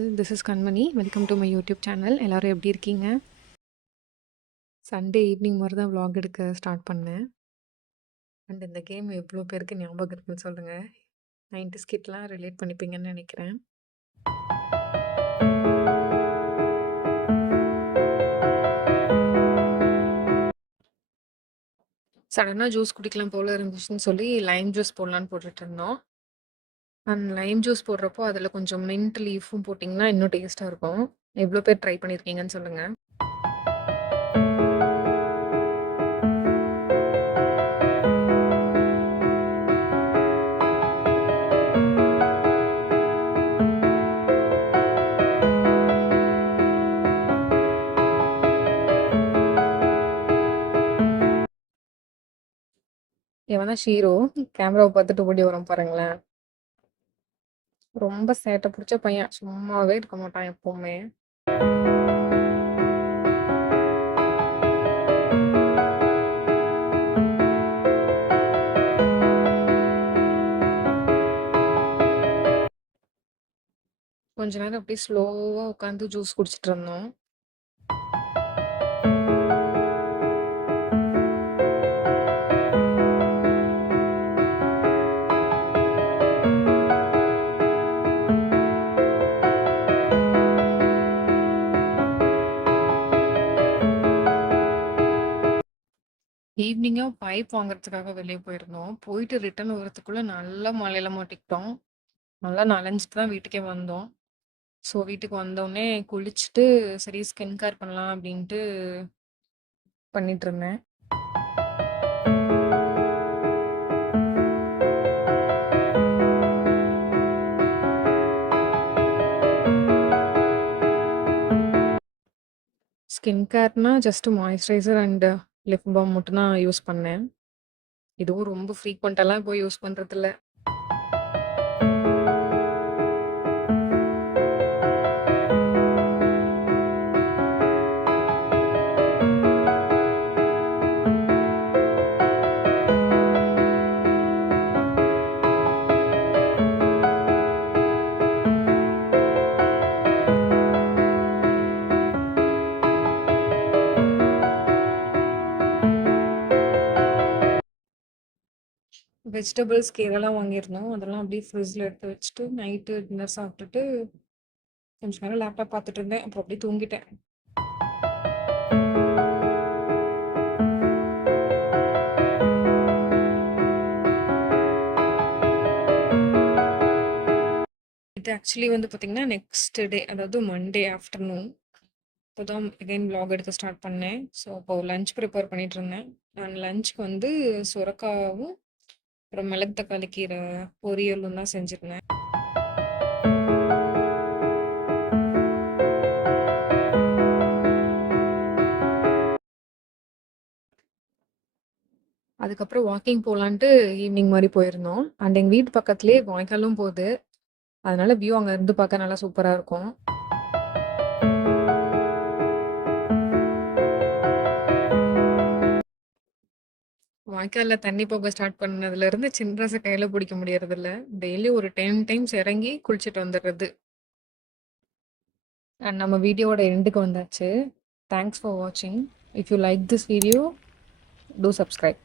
All, this is Kanmani. Welcome to my YouTube channel. எல்லாரும் எப்படி இருக்கீங்க? சண்டே ஈவினிங் மாரி தான் vlog எடுக்க ஸ்டார்ட் பண்ணேன். அண்ட் இந்த கேம் எவ்வளோ பேருக்கு ஞாபகம் இருக்குன்னு சொல்லுங்க. 90s கிட்லாம் ரிலேட் பண்ணிப்பீங்கன்னு நெனைக்கிறேன். சடனா ஜூஸ் குடிக்கலாம் போல இருந்துச்சுன்னு சொல்லி லைம் ஜூஸ் போடலான்னு போட்டுட்டுருந்தோம். அண்ட் லைம் ஜூஸ் போடுறப்போ அதில கொஞ்சம் மின்ட் லீஃபும் போட்டிங்கன்னா இன்னும் டேஸ்ட்டா இருக்கும். எவ்வளோ பேர் ட்ரை பண்ணியிருக்கீங்கன்னு சொல்லுங்க. இவன் தான் ஷீரோ. கேமராவ பார்த்துட்டு ஓடி வரான் பாருங்களேன். ரொம்ப சேட்ட புடிச்ச பையன். சும்மாவே இருக்க மாட்டான் எப்பவுமே. கொஞ்ச நேரம் அப்படியே ஸ்லோவா உட்காந்து ஜூஸ் குடிச்சிட்டு இருந்தோம். ஈவினிங்கா பைப் வாங்குறதுக்காக வெளிய போயிருந்தோம். போயிட்டு ரிட்டர்ன் வரதுக்குள்ள நல்லா மழையில மாட்டிக்கிட்டோம். நல்லா நனைஞ்சுட்டு தான் வீட்டுக்கே வந்தோம். ஸோ வீட்டுக்கு வந்தோனே குளிச்சுட்டு, சரி ஸ்கின் கேர் பண்ணலாம் அப்படின்ட்டு பண்ணிட்டுருந்தேன். ஸ்கின் கேர்னா just moisturiser and lip balm மட்டும் தான் யூஸ் பண்ணேன். இதுவும் ரொம்ப ஃப்ரீக்வென்ட்டாலாம் போய் யூஸ் பண்றதில்ல. வெஜிடபிள்ஸ், கீரைலாம் வாங்கியிருந்தோம். அதெல்லாம் அப்படியே ஃப்ரிட்ஜ்ல எடுத்து வச்சுட்டு, நைட்டு டின்னர் சாப்பிட்டுட்டு, கொஞ்ச நேரம் லேப்டாப் பார்த்துட்டு இருந்தேன். அப்புறம் அப்படியே தூங்கிட்டேன். இது ஆக்சுவலி வந்து பார்த்தீங்கன்னா, நெக்ஸ்ட் டே அதாவது மண்டே ஆஃப்டர்நூன். இப்போதான் அகைன் vlog எடுக்க ஸ்டார்ட் பண்ணேன். ஸோ, அப்போ லஞ்ச் ப்ரிப்பேர் பண்ணிட்டுருந்தேன். அண்ட் லஞ்ச்க்கு வந்து சுரக்காவும், அப்புறம் மிளகு தக்காளி கீரை பொரியலும் தான் செஞ்சிருந்தேன். அதுக்கப்புறம் வாக்கிங் போலான்ட்டு ஈவினிங் மாரி போயிருந்தோம். அண்ட் எங்க வீட்டு பக்கத்திலேயே வாய்க்காலும் போது. அதனால வியூ அங்க இருந்து பார்க்க நல்லா சூப்பரா இருக்கும். வாய்க்கால்ல தண்ணி போக ஸ்டார்ட் பண்ணதுலருந்து சில்ட்ரன்ஸ கையில பிடிக்க முடியறதில்ல. டெய்லி ஒரு 10 டைம்ஸ் இறங்கி குளிச்சுட்டு வந்துடுறது. அண்ட் நம்ம வீடியோவோட எண்டுக்கு வந்தாச்சு. தேங்க்ஸ் ஃபார் வாட்சிங். If you like this video, two subscribe.